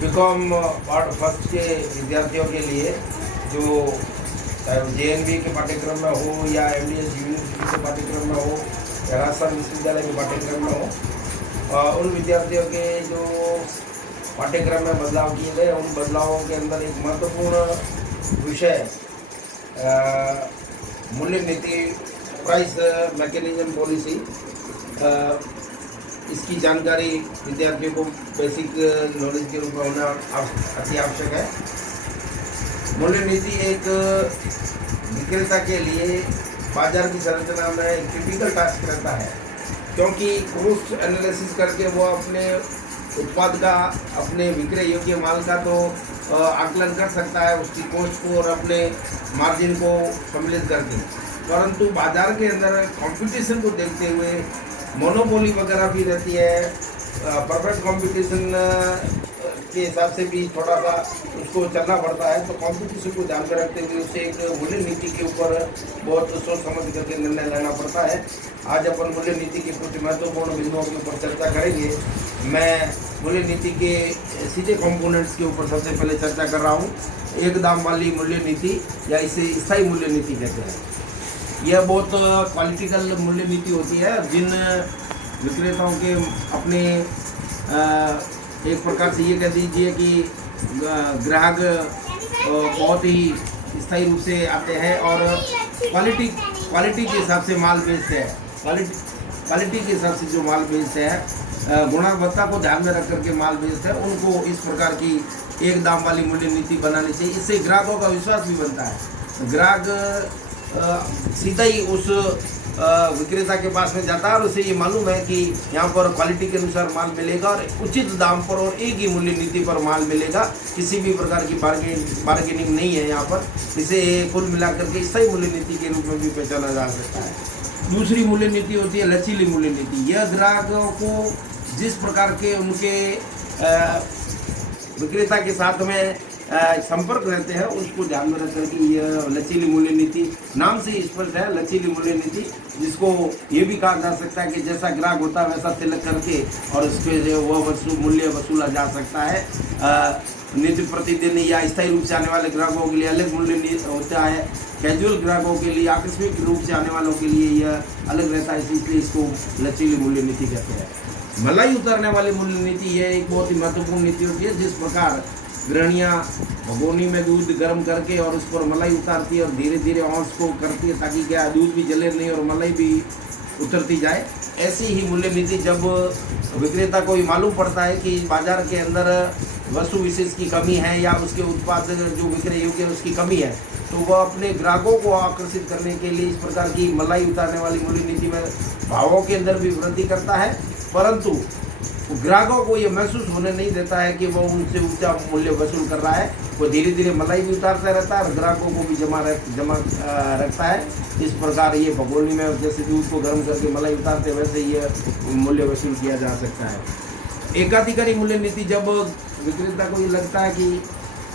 BCom part first के विद्यार्थियों के लिए जो JNV के पाठ्यक्रम में हो या MDS यूनिवर्सिटी के पाठ्यक्रम में हो या राजस्थान विश्वविद्यालय के पाठ्यक्रम में हो, उन विद्यार्थियों के जो पाठ्यक्रम में बदलाव किए गए, उन बदलावों के अंदर एक महत्वपूर्ण विषय मूल्य नीति, प्राइस मैकेनिज्म पॉलिसी, इसकी जानकारी विद्यार्थियों को बेसिक नॉलेज के रूप में होना अति आवश्यक है। मूल्य नीति एक विक्रेता के लिए बाजार की संरचना में एक क्रिटिकल टास्क रहता है, क्योंकि कॉस्ट एनालिसिस करके वो अपने उत्पाद का, अपने विक्रय योग्य माल का तो आकलन कर सकता है, उसकी कॉस्ट को और अपने मार्जिन को सम्मिलित करके, परंतु बाजार के अंदर कंपटीशन को देखते हुए मोनोपोली वगैरह भी रहती है। परफेक्ट कंपटीशन के हिसाब से भी थोड़ा सा उसको चलना पड़ता है, तो कंपटीशन को ध्यान में रखते हुए उसे एक मूल्य नीति के ऊपर बहुत सोच समझ करके निर्णय लेना पड़ता है। आज अपन मूल्य नीति के कुछ महत्वपूर्ण बिंदुओं के ऊपर चर्चा करेंगे। मैं मूल्य नीति के सीधे कंपोनेंट्स के ऊपर सबसे पहले चर्चा कर रहा हूँ। एक दाम वाली मूल्य नीति या इसे स्थायी मूल्य नीति कहते हैं। यह बहुत पॉलिटिकल मूल्य नीति होती है, जिन विक्रेताओं के अपने एक प्रकार से ये कह दीजिए कि ग्राहक बहुत ही स्थायी रूप से आते हैं और क्वालिटी के हिसाब से माल बेचते हैं। क्वालिटी के हिसाब से जो माल बेचते हैं, गुणवत्ता को ध्यान में रख करके माल बेचते हैं, उनको इस प्रकार की एक दाम वाली मूल्य नीति बनानी चाहिए। इससे ग्राहकों का विश्वास भी बनता है। ग्राहक सीधा ही उस विक्रेता के पास में जाता है और उसे ये मालूम है कि यहाँ पर क्वालिटी के अनुसार माल मिलेगा और उचित दाम पर और एक ही मूल्य नीति पर माल मिलेगा। किसी भी प्रकार की बार्गेनिंग नहीं है यहाँ पर। इसे कुल मिलाकर के स्थायी मूल्य नीति के रूप में भी पहचाना जा सकता है। दूसरी मूल्य नीति होती है लचीली मूल्य नीति। यह ग्राहकों को जिस प्रकार के उनके विक्रेता के साथ में संपर्क रहते हैं, उसको ध्यान में रख करके यह लचीली मूल्य नीति नाम से स्पष्ट है। लचीली मूल्य नीति, जिसको ये भी कहा जा सकता है कि जैसा ग्राहक होता है वैसा तिलक करके और उसके जो वह मूल्य वसूला जा सकता है। नित्य प्रतिदिन या स्थायी रूप से आने वाले ग्राहकों के लिए अलग मूल्य होता है। कैजुअल ग्राहकों के लिए, आकस्मिक रूप से आने वालों के लिए यह अलग रहता है, इसलिए इसको लचीली मूल्य नीति कहते हैं। मलाई उतारने वाली मूल्य नीति यह एक बहुत ही महत्वपूर्ण नीति होती है। जिस प्रकार गृहणियाँ भगोनी में दूध गर्म करके और उस पर मलाई उतारती है और धीरे धीरे औंस को करती है ताकि क्या दूध भी जले नहीं और मलाई भी उतरती जाए, ऐसी ही मूल्य नीति जब विक्रेता को ये मालूम पड़ता है कि बाजार के अंदर वस्तु विशेष की कमी है या उसके उत्पाद जो विक्रय योग्य है उसकी कमी है, तो वह अपने ग्राहकों को आकर्षित करने के लिए इस प्रकार की मलाई उतारने वाली मूल्य नीति में भावों के अंदर भी वृद्धि करता है, परंतु ग्राहकों को ये महसूस होने नहीं देता है कि वो उनसे ऊंचा मूल्य वसूल कर रहा है। वो धीरे धीरे मलाई भी उतारता रहता है और ग्राहकों को भी जमा रखता है। इस प्रकार ये भगोनी में जैसे दूध को गर्म करके मलाई उतारते वैसे ये मूल्य वसूल किया जा सकता है। एकाधिकारी मूल्य नीति, जब विक्रेता को ये लगता है कि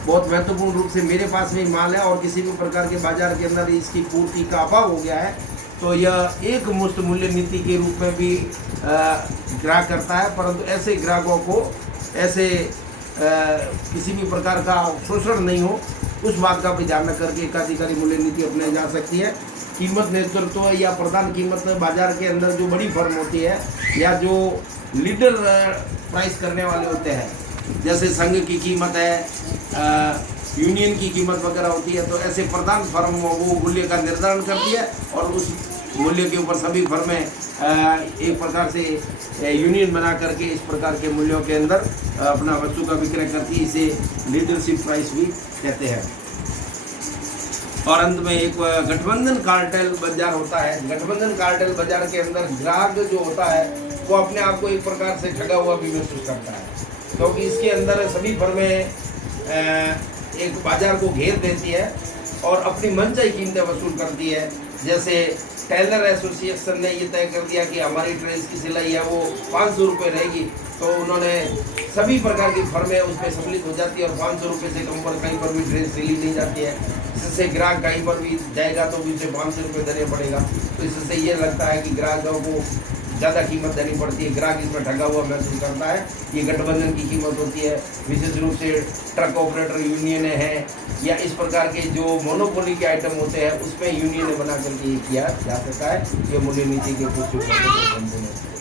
बहुत महत्वपूर्ण रूप से मेरे पास में माल है और किसी भी प्रकार के बाजार के अंदर इसकी पूर्ति का अभाव हो गया है, तो यह एक मुश्त मूल्य नीति के रूप में भी ग्राहक करता है, परंतु ऐसे ग्राहकों को ऐसे किसी भी प्रकार का शोषण नहीं हो, उस बात का भी ध्यान रख करके एकाधिकारी मूल्य नीति अपनाई जा सकती है। कीमत नेतृत्व या प्रधान कीमत बाजार के अंदर जो बड़ी फर्म होती है या जो लीडर प्राइस करने वाले होते हैं, जैसे संघ की कीमत है, यूनियन की कीमत वगैरह होती है, तो ऐसे प्रधान फर्म वो मूल्य का निर्धारण करती है और उस मूल्य के ऊपर सभी फर्में एक प्रकार से यूनियन बना करके इस प्रकार के मूल्यों के अंदर अपना वस्तु का विक्रय करती है। इसे लीडरशिप प्राइस भी कहते हैं। और अंत में एक गठबंधन कार्टेल बाजार होता है। गठबंधन कार्टेल बाजार के अंदर ग्राहक जो होता है वो अपने आप को एक प्रकार से ठगा हुआ भी महसूस करता है, क्योंकि इसके अंदर सभी फर्में एक बाजार को घेर देती है और अपनी मनचाही कीमतें वसूल करती है। जैसे टेलर एसोसिएशन ने ये तय कर दिया कि हमारी ड्रेस की सिलाई है वो 500 रुपये रहेगी, तो उन्होंने सभी प्रकार की फर्में उसमें सम्मिलित हो जाती है और 500 रुपये से कम पर कहीं पर भी ड्रेस सिली नहीं जाती है। इससे ग्राहक कहीं पर भी जाएगा तो भी उसे 500 रुपये देने पड़ेगा। तो इससे ये लगता है कि ग्राहकों को ज़्यादा कीमत देनी पड़ती है, ग्राहक इसमें ठगा हुआ महसूस करता है। ये गठबंधन की कीमत होती है, विशेष रूप से ट्रक ऑपरेटर यूनियन हैं या इस प्रकार के जो मोनोपोली के आइटम होते हैं उसमें यूनियन बना करके ये किया जा सकता है। ये मूल्य नीति के कुछ